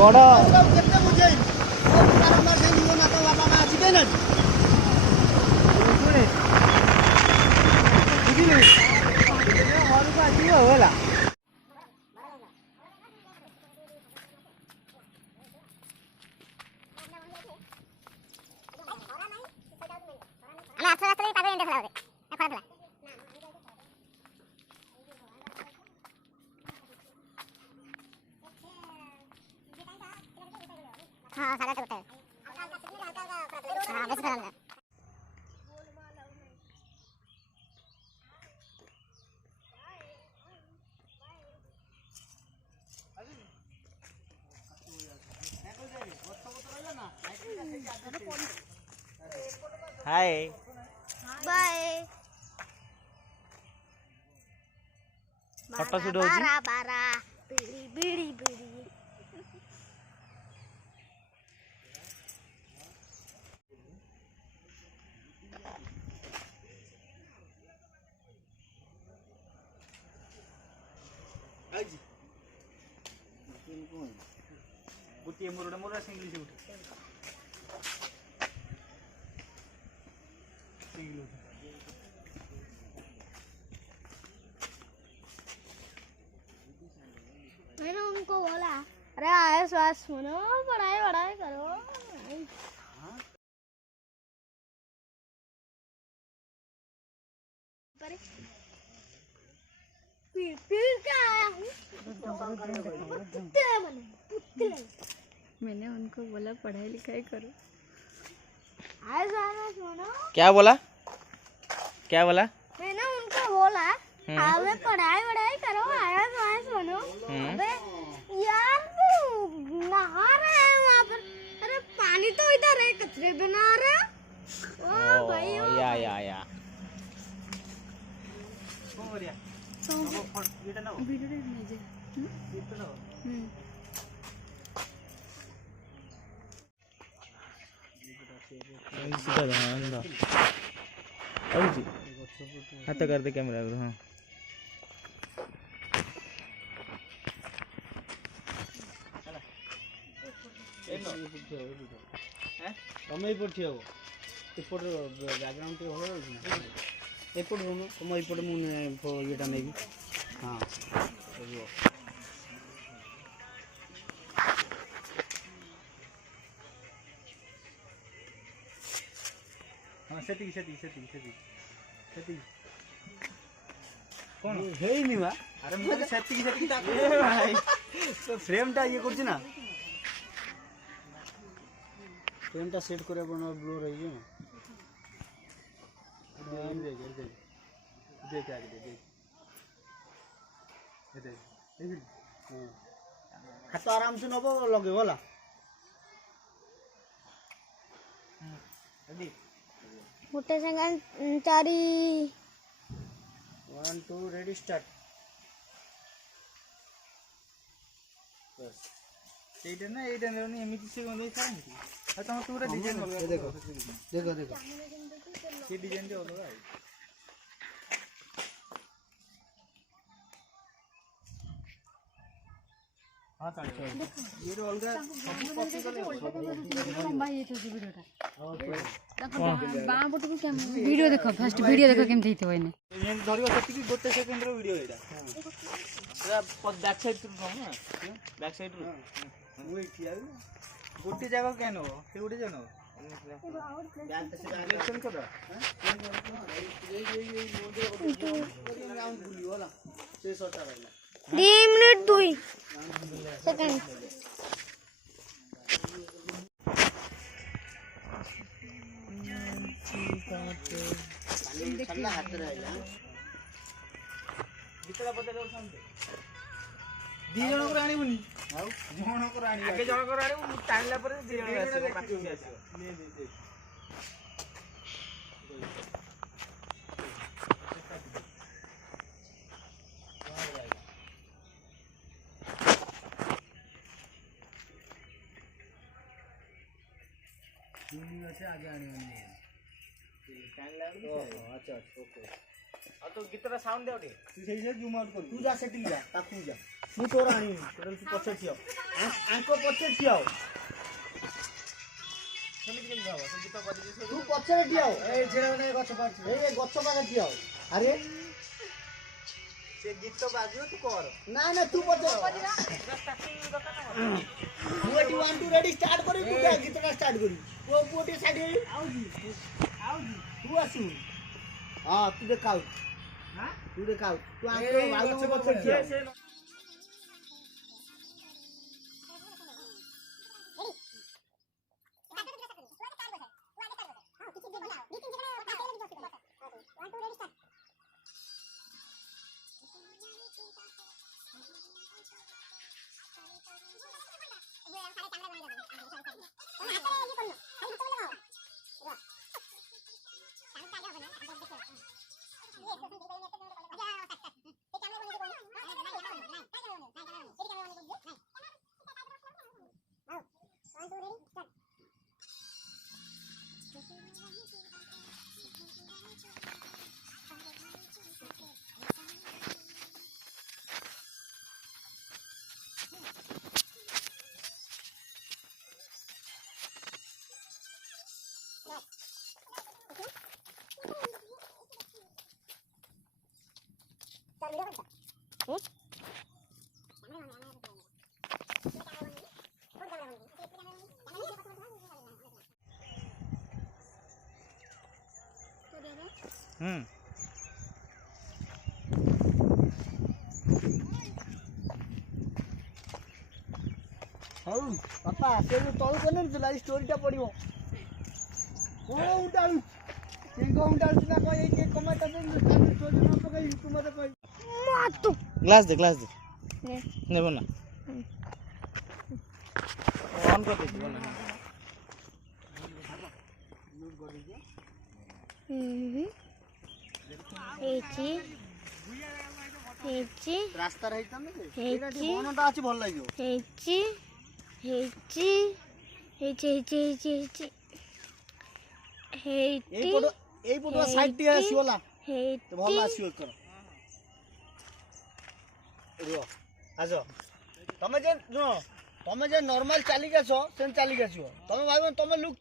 ବଡ଼ କେତେ ବୁଝେଇ ବାରମ୍ବାର ସେ ନିଅ ନା ତ ବାପା ମା ଯିବେ ନା ଶୁଣେ ବୁଝିଲେ ଘରକୁ ଆସିବ ଆଉ ହେଲା। हाँ साढ़े आठ बजे हाँ बस खत्म हाय बाय फोटो शूट होची बारा बारा बीड़ी बीड़ी बीड़ी गोटे मोर मोर सिंगल से उठे सिंगल मैंने उनको बोला अरे आए श्वास सुनो पढ़ाई वढ़ाई करो फिर क्या आया हूँ मैंने उनको बोला पढ़ाई लिखाई करो। आए श्वास सुनो क्या बोला क्या बोला मैंने उनको बोला अबे पढ़ाई वढ़ाई करो आया श्वास सुनो अबे यार तू नहा रहा है वहाँ पर अरे पानी तो इधर है कचरे पे नहा रहा ओ भाई ओ या वीडियो नहीं हाथ कर दे कैमरा को हाँ ତମେ ଏପଟେ ହବ ଏପଟେ ବ୍ୟାକଗ୍ରାଉଣ୍ଡ ଟିକେ ଭଲ ରହୁଛି ନା ଏପଟେ ରହୁନ ତମ ଏପଟେ ମୁଁ ଇଏଟା ନେବି ହଁ ରୁହ हाँ सेटिंग କଣ ହେଇନି ବା अरे मुझे सेटिंग ଭାଇ ତ ଫ୍ରେମଟା ଇଏ କରୁଛି ନା ଫ୍ରେମଟା ସେଟ୍ କରିବା ପାଇଁ ବ୍ଲୋର ହେଇଯିବ ନା ହାତ ଆରାମସେ ନବ ଲଗେଇବ ହେଲା ଗୋଟେ ସେକେଣ୍ଡ ଚାରି 1 2 रेडी स्टार्ट ସେଇଟା ନା ଏଇଟା ନେଉନି ଏମିତି ସେ ଗନ୍ଧେଇ ଖାଆନ୍ତି ଆଉ ତମ ତୁ ଡିଜାଇନ ଅଲଗା देखो देखो देखो ସେ ଡିଜାଇନ ଟେ ଅଲଗା ଆଉ हाँ ये अलगा वीडियो देख फास्ट वीडियो देख केमती हित होइने धरियो सेटिक गोटे सेकंड रो वीडियो एटा पूरा बैक साइड रो ना बैक साइड रो मुई ठिया गोटे जगह केन हो से गोटे जन हो सिलेक्शन कर राउंड बुलियो होला से शॉट रहला 2 मिनट 2 सेकंड छल्ला हाथ रहला ଭିତର ପଟେ ଦଉଛନ୍ତି ଦି ଜଣ କରି ଆଣିବୁନି ଆଉ ଜଣ କରି ଆଣିବୁ ଆଗେ ଜଣ କରି ଆଣିବୁ ଟାଣିଲା ପରେ ଦି ଜଣ ଆସିବ ପାଖକୁ ଆସିବ ନେ ନେ से आगे आने अच्छा ओके ଆଉ ତୋ ଗୀତର ସାଉଣ୍ଡ ଦେ ଗୋଟେ तू सही से जूम आउट कर तू जा सेटिंग जा ताकू जा ମୁଁ ତୋର ଆଣିବି ଟୋଟାଲ ତୁ ପଛରେ ଠିଆ ଆଙ୍କ ପଛରେ ଠିଆ ହ ସେମିତି କେମିତି ହବ ସେ ଗୀତ ବଜେଇ ତୁ ପଛରେ ଠିଆ ହ ଏଇ ଝିଅଟା ଗଛ ପାଖରେ ଏଇ ଗଛ ପାଖରେ ଠିଆ ହ ଆରେ ସେ ଗୀତ ବାଜିବ ତୁ କର ନା ନା ତୁ ପଛରେ ମୁଁ ଏଠି 1 2 ରେଡି ଷ୍ଟାର୍ଟ କରିବି ତୁ ଗୀତଟା ଷ୍ଟାର୍ଟ କରିବି ପୁଅ ପୁଅ ଟିକେ ସାଇଡ ହେଇ ଆଉଜି ତୁ ଆସିବୁ ହଁ ତୁ ଦେଖାଉ ତୁ ଦେଖାଉ ତୁ ଆଙ୍କ ଭାଉଙ୍କ ପଛରେ ଠିଆ ହ ହଉ ବାପା ସେ ଯୋଉ ତଳକୁ ନେଇଥିଲା ଏଇ ଷ୍ଟୋରିଟା ପଡ଼ିବ କଣ ଉଠାଳୁ କେଙ୍ଗ ଉଠାଳୁଛି ନା କହ ଏଇ କମାଟା ଷ୍ଟୋରି ନ ପକାଇ ତୁ ମୋତେ କହି ଗ୍ଲାସ ଦେ ନେବ ନା ଅନ୍ କରିଦେଇଛି ଭଲ ରାସ୍ତାରେ ହେଇଥାନ୍ତା ଯେ ଏଇଟା ଟିକେ ବଣଟା ଅଛି ଭଲ ଲାଗିବ ଏଇପଟ ସାଇଡ୍ ଟିକେ ଆସିଗଲା ଭଲ ଆସିବ ଏକର ରୁହ ଆସ ତମେ ଯେ ନର୍ମାଲ ଚାଲିକି ଆସ ସେମିତି ଚାଲିକି ଆସିବ ତମେ ଭାବିବ ତମେ ଲୁକ୍